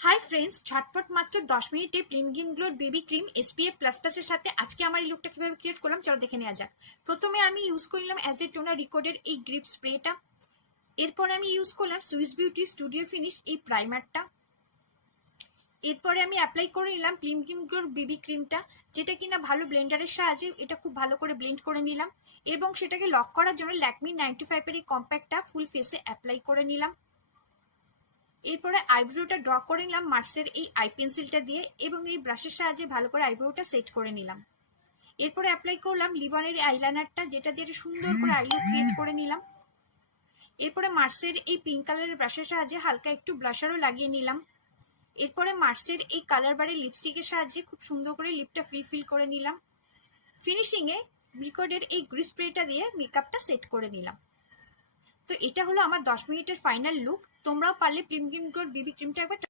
Hi friends, ঝটপট মাত্র 10 মিনিটে প্রিমগিন গ্লোর বেবি ক্রিম SPF++ এর সাথে আজকে আমার এই লুকটা কিভাবে ক্রিয়েট করলাম চলো দেখে নেওয়া যাক। প্রথমে আমি ইউজ করলাম অ্যাজ এ টোনার রিকোডের এই গ্রিপ স্প্রেটা। এরপরে আমি ইউজ করলাম সুইস বিউটি স্টুডিও ফিনিশ এই প্রাইমারটা। এরপরে আমি অ্যাপ্লাই করে নিলাম প্রিমগিন গ্লোর বেবি ক্রিমটা, যেটা কিনা ভালো ব্লেন্ডারের সাহায্যে এটা খুব ভালো করে ব্লেন্ড করে নিলাম এবং সেটাকে লক করার জন্য ল্যাকমি 95 এর এই কম্প্যাক্টটা ফুল ফেসে অ্যাপ্লাই করে নিলাম। এরপরে আইব্রোটা ড্র করে নিলাম মার্সের এই আই পেন্সিলটা দিয়ে এবং এই ব্রাশের সাহায্যে ভালো করে আইব্রোটা সেট করে নিলাম। এরপরে অ্যাপ্লাই করলাম লিবনের আইলাইনারটা, যেটা দিয়ে সুন্দর করে আইলুক ক্রিয়েট করে নিলাম। এরপরে মার্সের এই পিঙ্ক কালারের ব্রাশের সাহায্যে হালকা একটু ব্লাশারও লাগিয়ে নিলাম। এরপরে মার্সের এই কালার বারের লিপস্টিকের সাহায্যে খুব সুন্দর করে লিপটা ফিল করে নিলাম। ফিনিশিংয়ে রিকোডের এই গ্রিপ স্প্রেটা দিয়ে মেকআপটা সেট করে নিলাম। তো এটা হলো আমার 10 মিনিটের ফাইনাল লুক। তোমরাও পারলে প্রিমগিন গ্লোর বেবি ক্রিমটা একবার